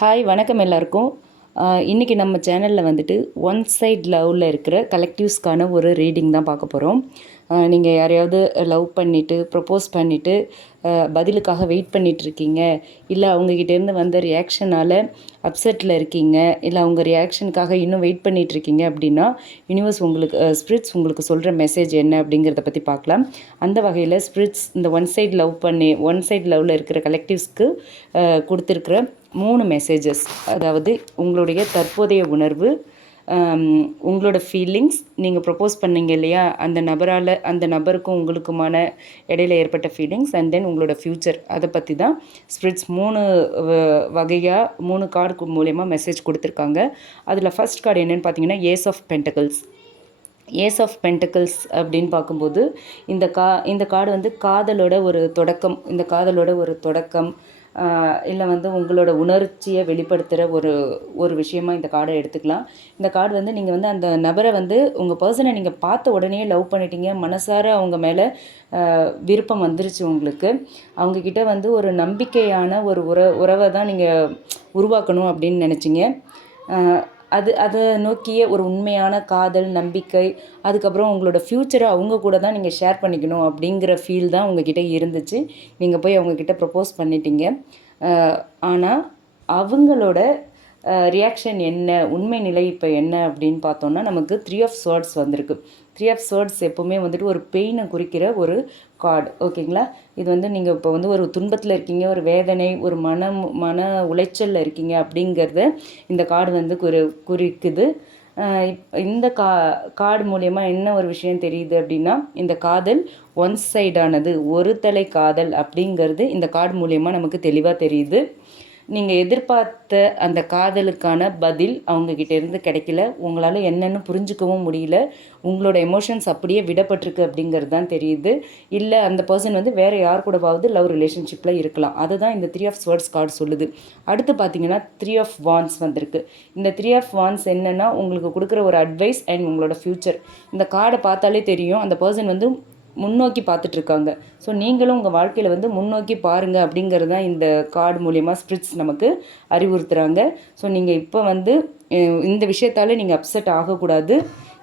Hi வணக்கம் எல்லாருக்கும். இன்றைக்கி நம்ம சேனலில் வந்துட்டு ஒன் சைட் லவ்வில் இருக்கிற கலெக்டிவ்ஸ்க்கான ஒரு ரீடிங் தான் பார்க்க போகிறோம் நீங்கள் யாரையாவது லவ் பண்ணிவிட்டு ப்ரப்போஸ் பண்ணிவிட்டு பதிலுக்காக வெயிட் பண்ணிகிட்ருக்கீங்க இருக்கீங்க இல்லை அவங்கக்கிட்டேருந்து வந்த ரியாக்ஷனால் அப்செட்டில் இருக்கீங்க? இல்லை அவங்க ரியாக்ஷனுக்காக இன்னும் வெயிட் பண்ணிகிட்ருக்கீங்க இருக்கீங்க அப்படின்னா யூனிவர்ஸ் உங்களுக்கு ஸ்பிரிட்ஸ் உங்களுக்கு சொல்கிற மெசேஜ் என்ன அப்படிங்கிறத பற்றி பார்க்கலாம் அந்த வகையில் ஸ்பிரிட்ஸ் இந்த ஒன் சைட் லவ் பண்ணி ஒன் சைட் லவ்வில் இருக்கிற கலெக்டிவ்ஸ்க்கு கொடுத்துருக்குற மூணு மெசேஜஸ் அதாவது உங்களுடைய தற்போதைய உணர்வு உங்களோட ஃபீலிங்ஸ் நீங்கள் ப்ரப்போஸ் பண்ணீங்க இல்லையா? அந்த நபரால் அந்த நபருக்கும் உங்களுக்குமான இடையில ஏற்பட்ட ஃபீலிங்ஸ் அண்ட் தென் உங்களோட ஃப்யூச்சர் அதை பற்றி தான் ஸ்பிரிட்ஸ் மூணு வகையாக மூணு கார்டு மூலயமா மெசேஜ் கொடுத்துருக்காங்க. அதில் ஃபஸ்ட் கார்டு என்னென்னு பார்த்தீங்கன்னா ace of pentacles ace of pentacles அப்படின்னு பார்க்கும்போது இந்த கா இந்த கார்டு வந்து காதலோட ஒரு தொடக்கம் இந்த காதலோட ஒரு தொடக்கம் இல்லை வந்து உங்களோட உணர்ச்சியை வெளிப்படுத்துகிற ஒரு ஒரு விஷயமாக இந்த கார்டை எடுத்துக்கலாம். இந்த கார்டு வந்து நீங்கள் வந்து அந்த நபரை வந்து உங்கள் பர்சனை நீங்கள் பார்த்த உடனே லவ் பண்ணிட்டீங்க. மனசார அவங்க மேலே விருப்பம் வந்துருச்சு உங்களுக்கு. அவங்கக்கிட்ட வந்து ஒரு நம்பிக்கையான ஒரு உற உறவை தான் நீங்கள் உருவாக்கணும் அப்படின்னு நினச்சிங்க. அது அதை நோக்கிய ஒரு உண்மையான காதல் நம்பிக்கை அதுக்கப்புறம் உங்களோட ஃப்யூச்சரை அவங்க கூட தான் நீங்கள் ஷேர் பண்ணிக்கணும் அப்படிங்கிற ஃபீல் தான் உங்ககிட்ட இருந்துச்சு. நீங்கள் போய் அவங்கக்கிட்ட ப்ரப்போஸ் பண்ணிட்டீங்க. ஆனால் அவங்களோட ரியாக்ஷன் என்ன உண்மை நிலை இப்போ என்ன அப்படின்னு பார்த்தோன்னா நமக்கு த்ரீ ஆஃப் ஸ்வேர்ட்ஸ் வந்திருக்கு. த்ரீ ஆஃப் ஸ்வேர்ட்ஸ் எப்போவுமே வந்துட்டு ஒரு பெயினை குறிக்கிற ஒரு கார்டு ஓகேங்களா இது வந்து நீங்கள் இப்போ வந்து ஒரு துன்பத்தில் இருக்கீங்க ஒரு வேதனை ஒரு மன மன உளைச்சலில் இருக்கீங்க அப்படிங்கிறத இந்த கார்டு வந்து குறி குறிக்குது. இந்த கா கார்டு மூலயமா என்ன ஒரு விஷயம் தெரியுது அப்படின்னா இந்த காதல் ஒன் சைடானது ஒரு தலை காதல் அப்படிங்கிறது இந்த கார்டு மூலயமா நமக்கு தெளிவாக தெரியுது. நீங்கள் எதிர்பார்த்த அந்த காதலுக்கான பதில் அவங்கக்கிட்டேருந்து கிடைக்கல. உங்களால் என்னென்னு புரிஞ்சுக்கவும் முடியல. உங்களோட எமோஷன்ஸ் அப்படியே விடப்பட்டிருக்கு அப்படிங்கிறது தான் தெரியுது. இல்லை அந்த பர்சன் வந்து வேறு யார் கூடவாவது லவ் ரிலேஷன்ஷிப்பில் இருக்கலாம். அதுதான் இந்த த்ரீ ஆஃப் ஸ்வர்ட்ஸ் கார்டு சொல்லுது. அடுத்து பார்த்தீங்கன்னா த்ரீ ஆஃப் வான்ஸ் வந்திருக்கு. இந்த த்ரீ ஆஃப் வான்ஸ் என்னென்னா உங்களுக்கு கொடுக்குற ஒரு அட்வைஸ் அண்ட் உங்களோட ஃப்யூச்சர் இந்த கார்டை பார்த்தாலே தெரியும். அந்த பர்சன் வந்து முன்னோக்கி பார்த்துட்ருக்காங்க. ஸோ நீங்களும் உங்கள் வாழ்க்கையில் வந்து முன்னோக்கி பாருங்கள் அப்படிங்கிறது தான் இந்த கார்டு மூலியமாக ஸ்பிரிட்ஸ் நமக்கு அறிவுறுத்துகிறாங்க ஸோ நீங்கள் இப்போ வந்து இந்த விஷயத்தால் நீங்கள் அப்செட் ஆகக்கூடாது.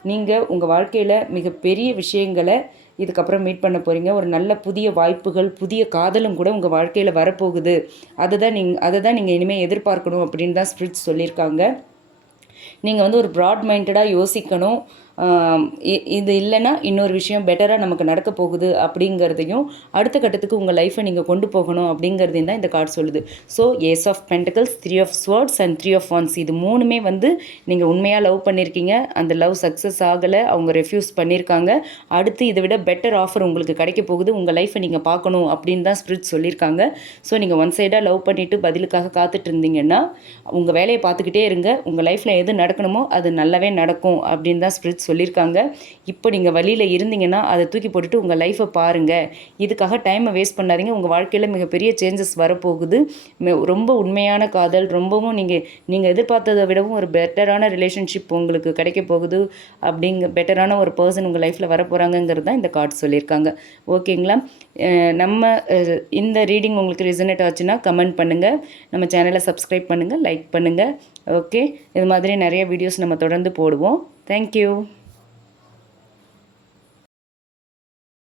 நீங்கள் உங்கள் வாழ்க்கையில் மிகப்பெரிய விஷயங்களை இதுக்கப்புறம் மீட் பண்ண போகிறீங்க ஒரு நல்ல புதிய வாய்ப்புகள் புதிய காதலும் கூட உங்கள் வாழ்க்கையில் வரப்போகுது. அதை தான் நீங்கள் அதை தான் நீங்கள் இனிமேல் எதிர்பார்க்கணும் அப்படின்னு தான் ஸ்பிரிட்ஸ் சொல்லியிருக்காங்க. நீங்கள் வந்து ஒரு ப்ராட் மைண்டடாக யோசிக்கணும். இது இல்லைன்னா இன்னொரு விஷயம் பெட்டராக நமக்கு நடக்க போகுது அப்படிங்கிறதையும் அடுத்த கட்டத்துக்கு உங்கள் லைஃப்பை நீங்கள் கொண்டு போகணும் அப்படிங்கிறதையும் தான் இந்த கார்டு சொல்லுது. So ace of pentacles three of swords and three of wands இது மூணுமே வந்து நீங்கள் உண்மையாக லவ் பண்ணியிருக்கீங்க அந்த லவ் சக்ஸஸ் ஆகலை அவங்க ரெஃப்யூஸ் பண்ணியிருக்காங்க அடுத்து இதை விட பெட்டர் ஆஃபர் உங்களுக்கு கிடைக்க போகுது. உங்கள் லைஃப்பை நீங்கள் பார்க்கணும் அப்படின்னு தான் ஸ்பிரிட் சொல்லியிருக்காங்க ஸோ நீங்கள் ஒன் சைடாக லவ் பண்ணிவிட்டு பதிலுக்காக காத்துட்டு இருந்தீங்கன்னா உங்கள் வேலையை பார்த்துக்கிட்டே இருங்க. உங்கள் லைஃப்பில் எது நடக்கணுமோ அது நல்லாவே நடக்கும் அப்படின்னு தான் ஸ்பிரிட்ஸ் சொல்லியிருக்காங்க. இப்போ நீங்கள் வழியில் இருந்தீங்கன்னா அதை தூக்கி போட்டுட்டு உங்கள் லைஃப்பை பாருங்கள் இதுக்காக டைமை வேஸ்ட் பண்ணாதீங்க. உங்கள் வாழ்க்கையில் மிகப்பெரிய சேஞ்சஸ் வரப்போகுது. ரொம்ப உண்மையான காதல். ரொம்பவும் நீங்கள் நீங்கள் எதிர்பார்த்ததை விடவும் ஒரு பெட்டரான ரிலேஷன்ஷிப் உங்களுக்கு கிடைக்க போகுது. அப்படிங்க பெட்டரான ஒரு பர்சன் உங்கள் லைஃப்பில் வர போகிறாங்கங்கிறது தான் இந்த கார்டு சொல்லியிருக்காங்க. ஓகேங்களா? நம்ம இந்த ரீடிங் உங்களுக்கு ரிசனேட் ஆச்சுன்னா கமெண்ட் பண்ணுங்கள் நம்ம சேனலை சப்ஸ்கிரைப் பண்ணுங்கள் லைக் பண்ணுங்கள் ஓகே? இது மாதிரி நிறைய வீடியோஸ் நம்ம தொடர்ந்து போடுவோம். தேங்க்யூ